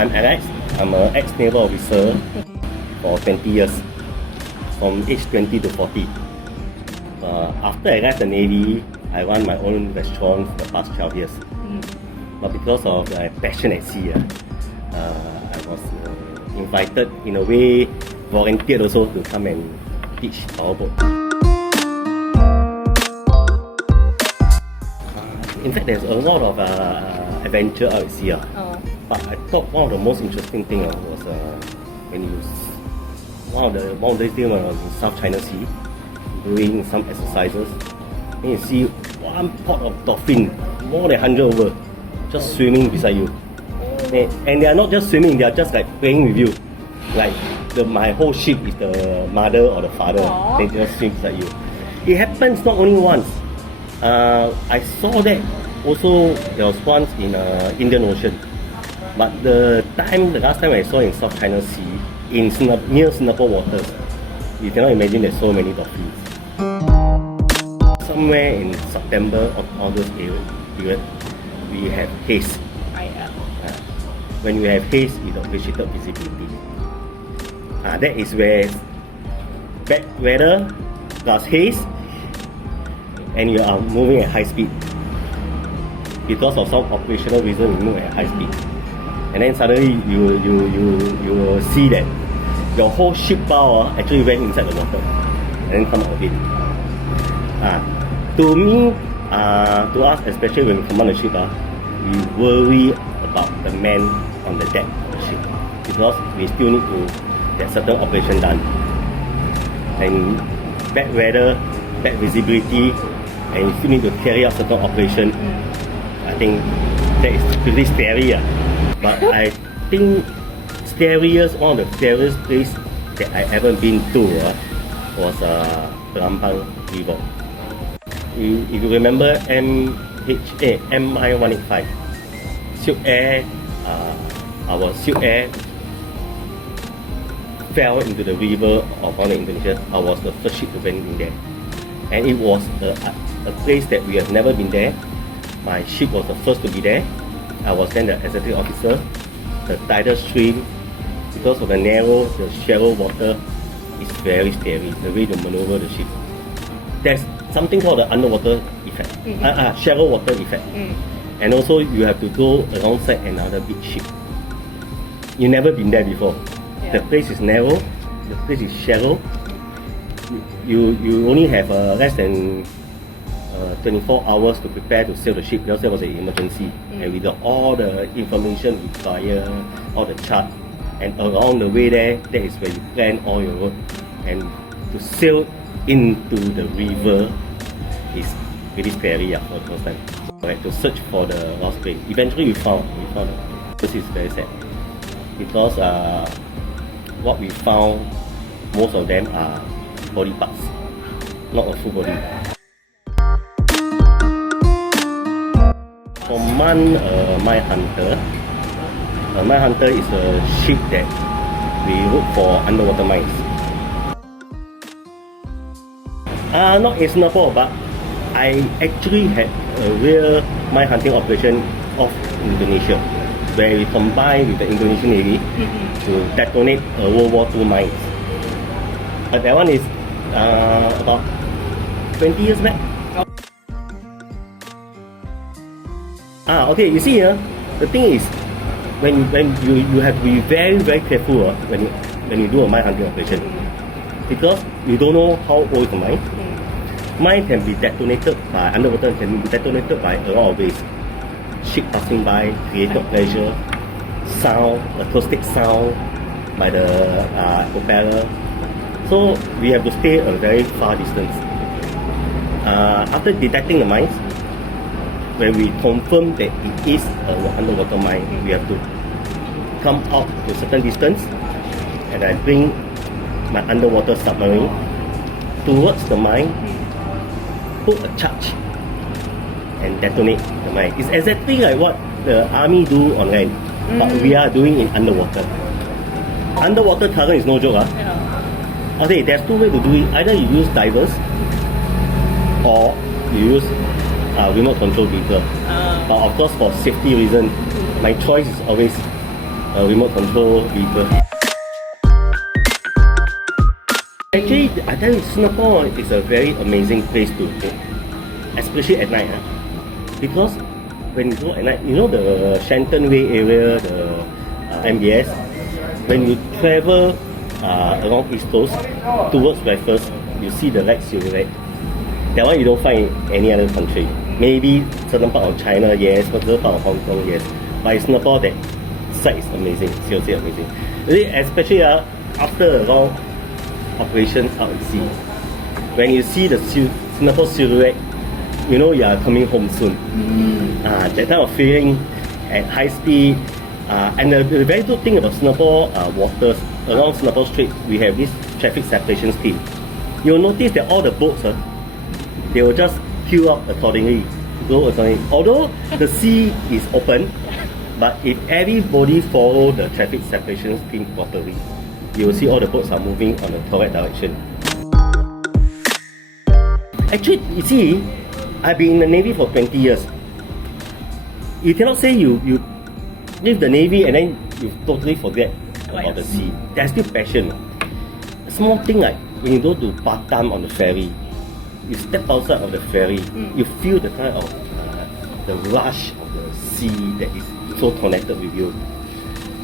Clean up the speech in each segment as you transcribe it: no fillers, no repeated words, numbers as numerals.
I'm Alex. I'm an ex-naval officer for 20 years, from age 20 to 40. After I left the Navy, I run my own restaurant for the past 12 years. But because of my passion at sea, I was invited, in a way, volunteered also to come and teach powerboat. In fact, there's a lot of adventure out at sea. But I thought one of the most interesting things was when you one of these things in South China Sea, doing some exercises, and you see one pot of dolphin, more than 100 over, just swimming beside you. And they are not just swimming, they are just like playing with you. Like my whole ship is the mother or the father. Aww. They just swim beside you. It happens not only once. I saw that also, there was once in Indian Ocean. But the last time I saw in South China Sea, near Singapore waters, you cannot imagine there's so many dolphins. Somewhere in September or August period, we have haze. When you have haze, you have restricted visibility. That is where bad weather plus haze, and you are moving at high speed. Because of some operational reason, we move at high speed. And then suddenly you will see that your whole ship bow actually went inside the water and then come out of it. To me, to us, especially when we command the ship, we worry about the man on the deck of the ship because we still need to get certain operation done. And bad weather, bad visibility, and you still need to carry out certain operation. I think that is pretty scary. But I think one of the scariest place that I ever been to was Pelampang River. If you remember MI-185, Silk Air, our Silk Air fell into the river of Indonesia. I was the first ship to went in there. And it was a place that we have never been there. My ship was the first to be there. I was then the executive officer. The tidal stream, because of the shallow water, is very scary, the way to maneuver the ship. There's something called the underwater effect, shallow water effect. And also you have to go alongside another big ship. You've never been there before. The place is narrow, the place is shallow. You only have less than 24 hours to prepare to sail the ship because there was an emergency. And with all the information required, all the chart, and along the way there, that is where you plan all your work. And to sail into the river is really scary for the first time. Right, to search for the lost plane. Eventually we found it. This is very sad because what we found, most of them are body parts, not a full body. Command Mine Hunter. Mine Hunter is a ship that we look for underwater mines. Not in Singapore, but I actually had a real mine hunting operation off Indonesia, where we combined with the Indonesian Navy to detonate World War II mines. But that one is about 20 years back. Okay, you see here, the thing is, when you have to be very, very careful when you do a mine hunting operation, because you don't know how old is the mine. Mine can be detonated by underwater, can be detonated by a lot of ways. Ship passing by, created pressure, sound, acoustic sound by the propeller. So we have to stay a very far distance. After detecting the mines, when we confirm that it is an underwater mine, we have to come out to a certain distance, and I bring my underwater submarine towards the mine, put a charge, and detonate the mine. It's exactly like what the army do on land, but we are doing in underwater. Underwater current is no joke. Okay, there's two ways to do it. Either you use divers, or you use remote control vehicle. But of course, for safety reason, my choice is always a remote control vehicle. Actually, I tell you, Singapore is a very amazing place to go, especially at night. Because when you go at night, you know the Shenton Way area, the MBS, when you travel along East Coast towards Raffles, you see the light silhouette. That one you don't find in any other country. Maybe certain part of China, yes, but certain part of Hong Kong, yes. But in Singapore, that sight is amazing, seriously amazing. Especially after a long operation out at sea, when you see the Singapore silhouette, you know you are coming home soon. That kind of feeling at high speed. And the very good thing about Singapore waters, along Singapore Strait, we have this traffic separation scheme. You'll notice that all the boats, they will just queue up accordingly, go accordingly. Although the sea is open, but if everybody follow the traffic separation scheme properly, you will see all the boats are moving on the correct direction. Actually, you see, I've been in the Navy for 20 years. You cannot say you leave the Navy and then you totally forget about the sea. There's still passion. A small thing like when you go to Batam on the ferry, you step outside of the ferry, you feel the kind of the rush of the sea that is so connected with you.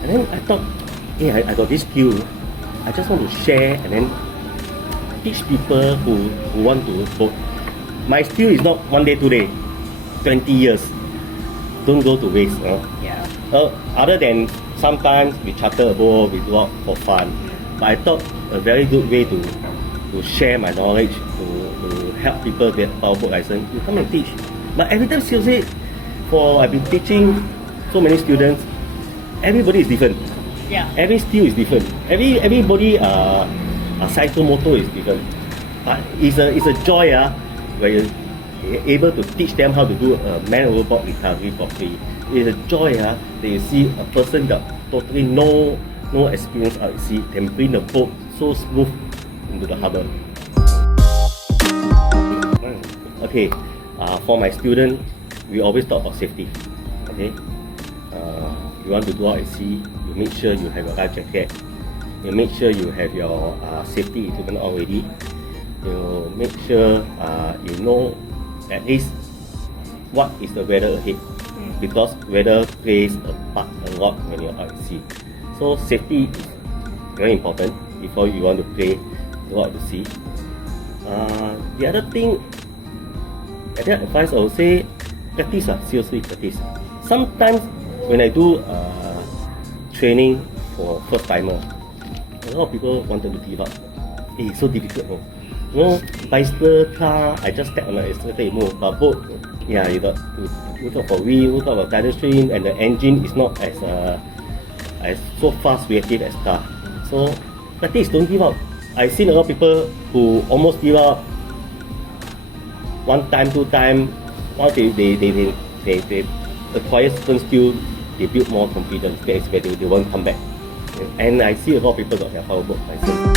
And then I thought, hey, I got this skill. I just want to share and then teach people who want to boat. My skill is not one day, 2 days, 20 years. Don't go to waste. Other than sometimes we charter a boat, we go out for fun. But I thought a very good way to share my knowledge, to help people get powerboat license, you come and teach. But every time seriously, I've been teaching so many students, everybody is different. Every skill is different. Everybody psychomotor is different. But it's a joy where you're able to teach them how to do a man overboard recovery properly. It's a joy that you see a person that totally no experience out at sea can bring the boat so smooth into the harbour. Okay, for my student, we always talk about safety. Okay, you want to go out at sea, you make sure you have your life jacket. You make sure you have your safety equipment already. You make sure you know at least what is the weather ahead, because weather plays a part a lot when you're out at sea. So safety is very important before you want to go out to sea. The other thing, that advice I would say, practice, seriously practice. Sometimes when I do training for first timer, a lot of people wanted to give up. It's so difficult. You know, bicycle, car, I just step on the accelerator, move. But boat, you got to look out for wheel, look out for tidal stream, and the engine is not as so fast reactive as car. So practice, don't give up. I've seen a lot of people who almost give up 1 time, 2 times. Once they acquire certain skill, they build more confidence. They expect they won't come back. And I see a lot of people got their powerboat license.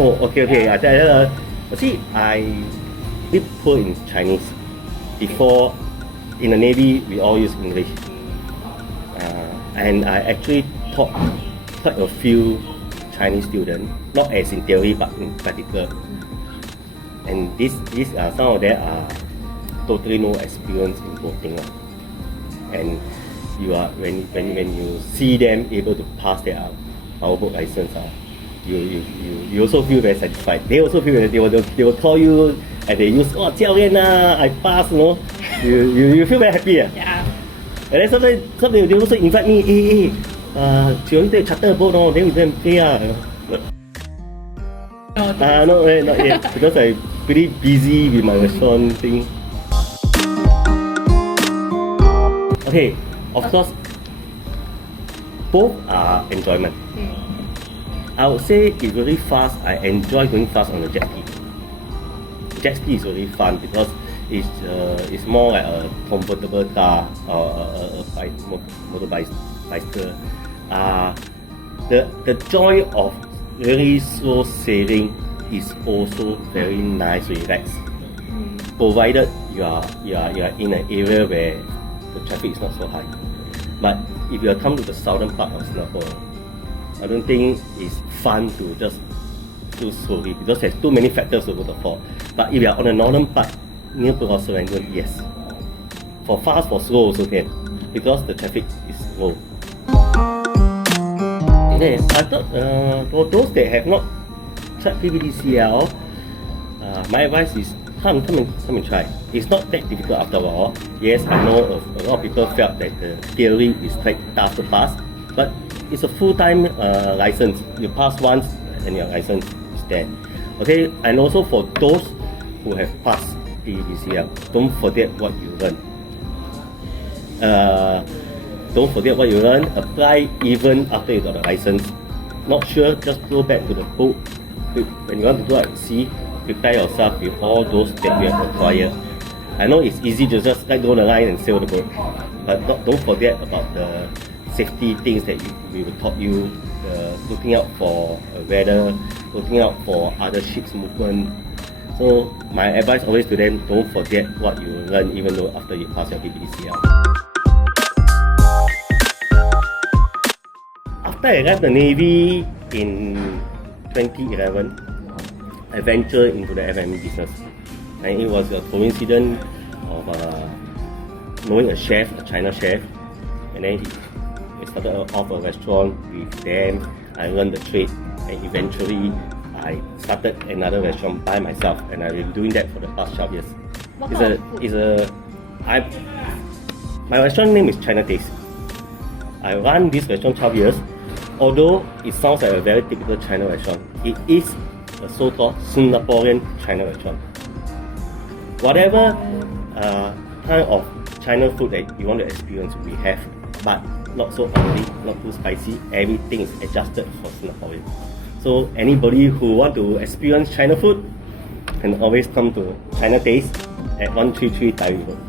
Oh, okay. I tell you, see, I did poor in Chinese. Before, in the Navy, we all use English. And I actually taught quite a few Chinese students, not as in theory, but in practical. And these are some of them are totally no experience in boating. And you are when you see them able to pass their powerboat license, you also feel very satisfied. They also feel that they will call you and they use, oh, 教练 I passed, you know. You feel very happy. Yeah. And then sometimes they also invite me, hey, you want charter a boat, no? Then we go and play. No, not yet, because I'm pretty busy with my restaurant thing. Okay, of course, both are enjoyment. I would say it's really fast. I enjoy going fast on the jet ski. Jet ski is really fun because it's more like a comfortable car or a motorbike. The joy of really slow sailing is also very nice, relaxed. provided you are in an area where the traffic is not so high. But if you come to the southern part of Singapore, I don't think it's fun to just do slowly because there's too many factors to go to fault. But if you are on the northern part, near Pulau Serangoon, yes. For fast, for slow also can, because the traffic is slow. Okay, I thought for those that have not tried PPCDL, my advice is come and try. It's not that difficult after all. Yes, I know a lot of people felt that the theory is quite tough to pass, but it's a full-time license. You pass once and your license is there. Okay, and also for those who have passed PPCDL, don't forget what you learn. Don't forget what you learn. Apply even after you got a license. Not sure, just go back to the book. When you want to go out at sea, prepare yourself with all those that you have acquired. I know it's easy to just let go the line and sail the boat, but don't forget about the safety things that we were taught you, looking out for weather, looking out for other ships' movement. So my advice always to them, don't forget what you learn even though after you pass your PPCDL. After I left the Navy in 2011, I ventured into the F&B business, and it was a coincidence of knowing a chef, a China chef, and then we started off a restaurant with them. I learned the trade, and eventually I started another restaurant by myself, and I've been doing that for the past 12 years. My restaurant name is China Taste. I run this restaurant 12 years. Although it sounds like a very typical China restaurant, it is a so-called Singaporean China restaurant. Whatever kind of China food that you want to experience, we have, but not so oily, not too spicy. Everything is adjusted for Singaporean. So anybody who want to experience China food can always come to China Taste at 133 Taiwan Road.